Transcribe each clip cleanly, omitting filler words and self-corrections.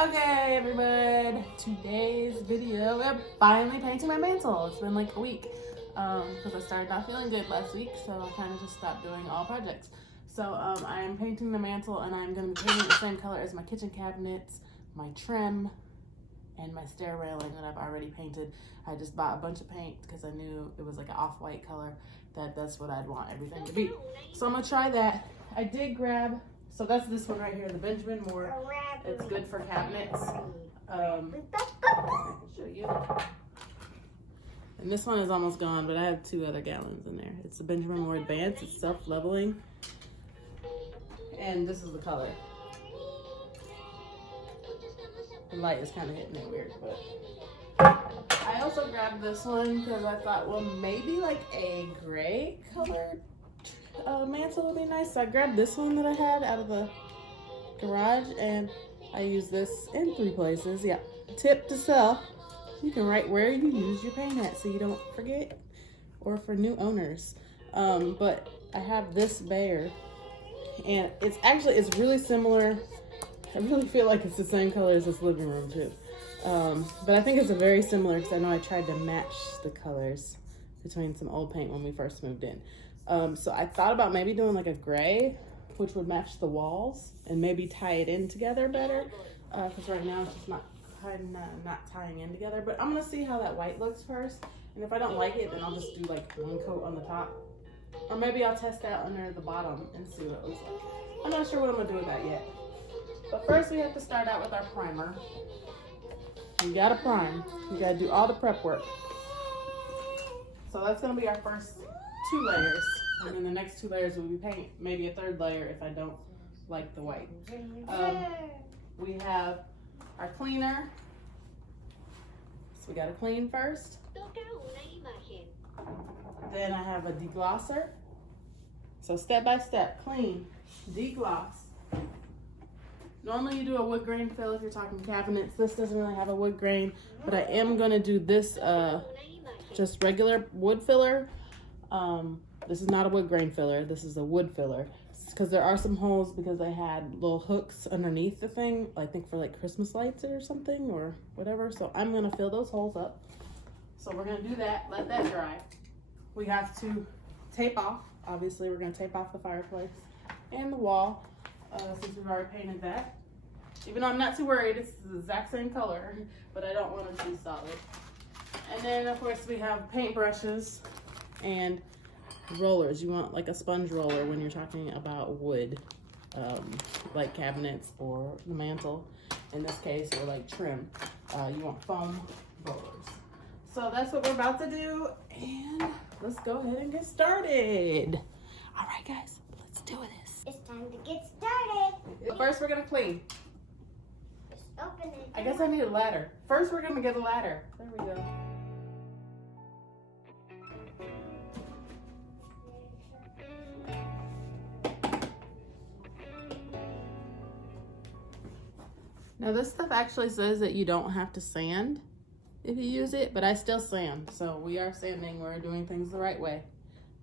Okay, everybody, today's video, we're finally painting my mantle. It's been like a week because I started not feeling good last week, so I kind of just stopped doing all projects. So I am painting the mantle, and I'm going to be painting the same color as my kitchen cabinets, my trim, and my stair railing that I've already painted. I just bought a bunch of paint because I knew it was like an off-white color, that's what I'd want everything to be. So I'm going to try that. I did grab, so that's this one right here, the Benjamin Moore. It's good for cabinets. I can show you. And this one is almost gone, but I have 2 other gallons in there. It's the Benjamin Moore Advanced. It's self-leveling. And this is the color. The light is kind of hitting it weird, but I also grabbed this one because I thought, well, maybe like a gray colored mantle would be nice. So I grabbed this one that I had out of the garage, and I use this in 3 places. Yeah, tip to self, you can write where you use your paint at so you don't forget, or for new owners. But I have this bear, and it's really similar. I really feel like it's the same color as this living room too. But I think it's a very similar, because I know I tried to match the colors between some old paint when we first moved in. So I thought about maybe doing like a gray, which would match the walls and maybe tie it in together better. Because right now it's just not tying in together. But I'm gonna see how that white looks first. And if I don't like it, then I'll just do like 1 coat on the top. Or maybe I'll test out under the bottom and see what it looks like. I'm not sure what I'm gonna do with that yet. But first we have to start out with our primer. You gotta prime. You gotta do all the prep work. So that's gonna be our first 2 layers. And then the next 2 layers will be paint. Maybe a 3rd layer if I don't like the white. We have our cleaner. So we gotta clean first. Then I have a deglosser. So step by step, clean, degloss. Normally you do a wood grain fill if you're talking cabinets. This doesn't really have a wood grain, but I am gonna do this just regular wood filler. This is not a wood grain filler, this is a wood filler. Because there are some holes because they had little hooks underneath the thing, I think for like Christmas lights or something or whatever. So I'm gonna fill those holes up. So we're gonna do that, let that dry. We have to tape off. Obviously we're gonna tape off the fireplace and the wall since we've already painted that. Even though I'm not too worried, it's the exact same color, but I don't want it to be solid. And then of course we have paint brushes and rollers. You want like a sponge roller when you're talking about wood, like cabinets or the mantle in this case, or like trim. You want foam rollers. So that's what we're about to do, and let's go ahead and get started. All right guys, let's do this. It's time to get started. First we're gonna clean. Just open it. I guess I need a ladder. First we're gonna get a ladder. There we go. Now this stuff actually says that you don't have to sand if you use it, but I still sand. So we are sanding, we're doing things the right way.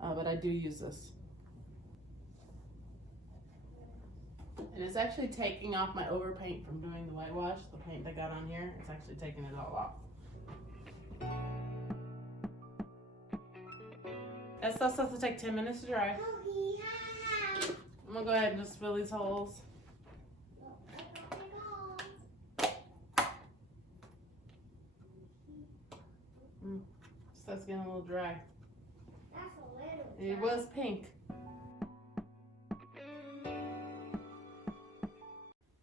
But I do use this. And it's actually taking off my overpaint from doing the whitewash. The paint that got on here, it's actually taking it all off. That stuff's supposed to take 10 minutes to dry. I'm gonna go ahead and just fill these holes. Stuff's getting a little dry. It was pink.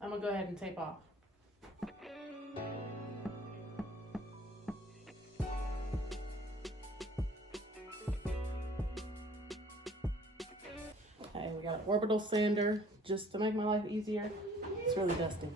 I'm gonna go ahead and tape off. Okay, we got an orbital sander just to make my life easier. It's really dusty.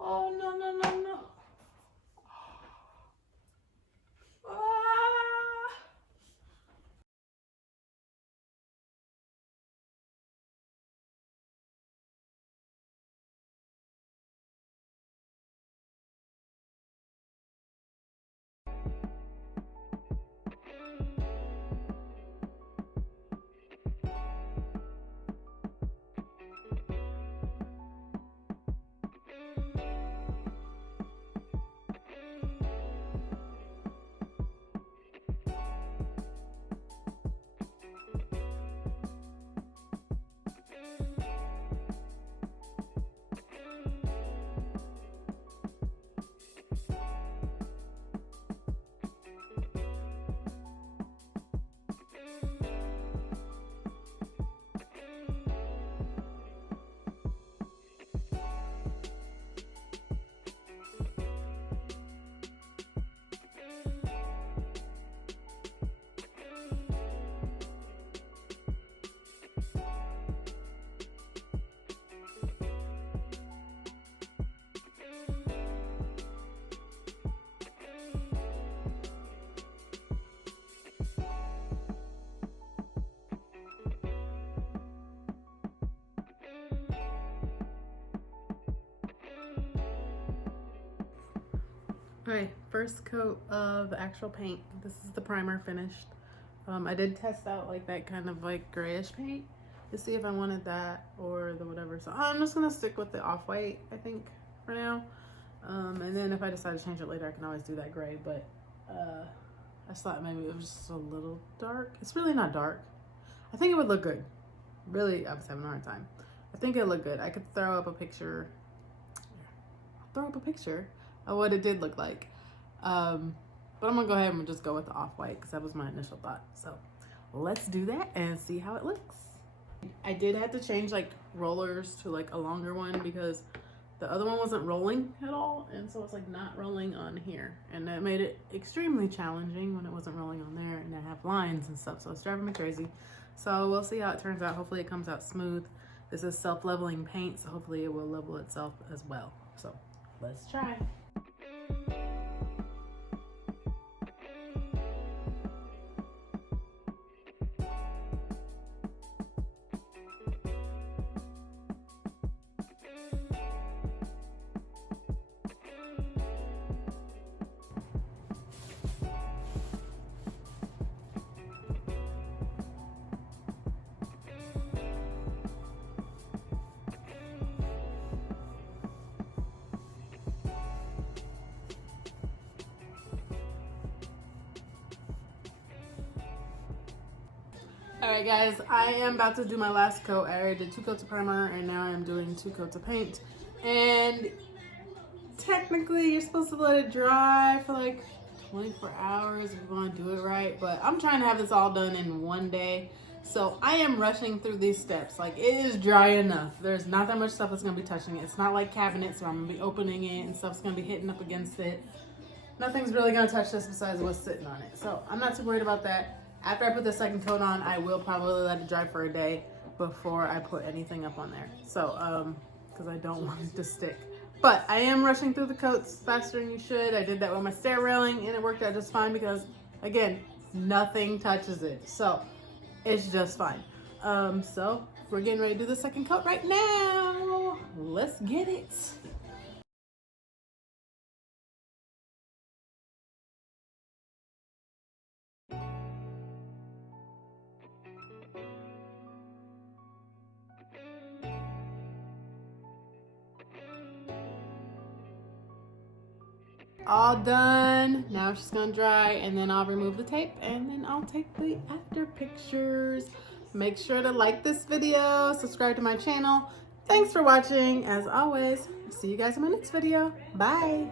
Oh no, no, no, Okay, first coat of actual paint. This is the primer finished. I did test out like that kind of like grayish paint to see if I wanted that or the whatever. So I'm just gonna stick with the off-white, I think, for now. And then if I decide to change it later, I can always do that gray, but I just thought maybe it was just a little dark. It's really not dark. I think it would look good. Really, I was having a hard time. I think it looked good. I could throw up a picture. Throw up a picture of what it did look like. But I'm gonna go ahead and just go with the off-white because that was my initial thought. So let's do that and see how it looks. I did have to change like rollers to like a longer one because the other one wasn't rolling at all, and so it's like not rolling on here, and that made it extremely challenging when it wasn't rolling on there, and I have lines and stuff, so it's driving me crazy. So we'll see how it turns out. Hopefully it comes out smooth. This is self-leveling paint, so hopefully it will level itself as well. So let's try. Alright guys, I am about to do my last coat. I already did 2 coats of primer and now I'm doing 2 coats of paint. And technically you're supposed to let it dry for like 24 hours if you want to do it right. But I'm trying to have this all done in one day. So I am rushing through these steps. Like, it is dry enough. There's not that much stuff that's going to be touching it. It's not like cabinets where I'm going to be opening it and stuff's going to be hitting up against it. Nothing's really going to touch this besides what's sitting on it. So I'm not too worried about that. After I put the second coat on, I will probably let it dry for a day before I put anything up on there. So, because I don't want it to stick. But I am rushing through the coats faster than you should. I did that with my stair railing and it worked out just fine because, again, nothing touches it. So, it's just fine. So, we're getting ready to do the second coat right now. Let's get it. All done. Now it's just gonna dry and then I'll remove the tape and then I'll take the after pictures. Make sure to like this video, subscribe to my channel. Thanks for watching. As always, see you guys in my next video. Bye.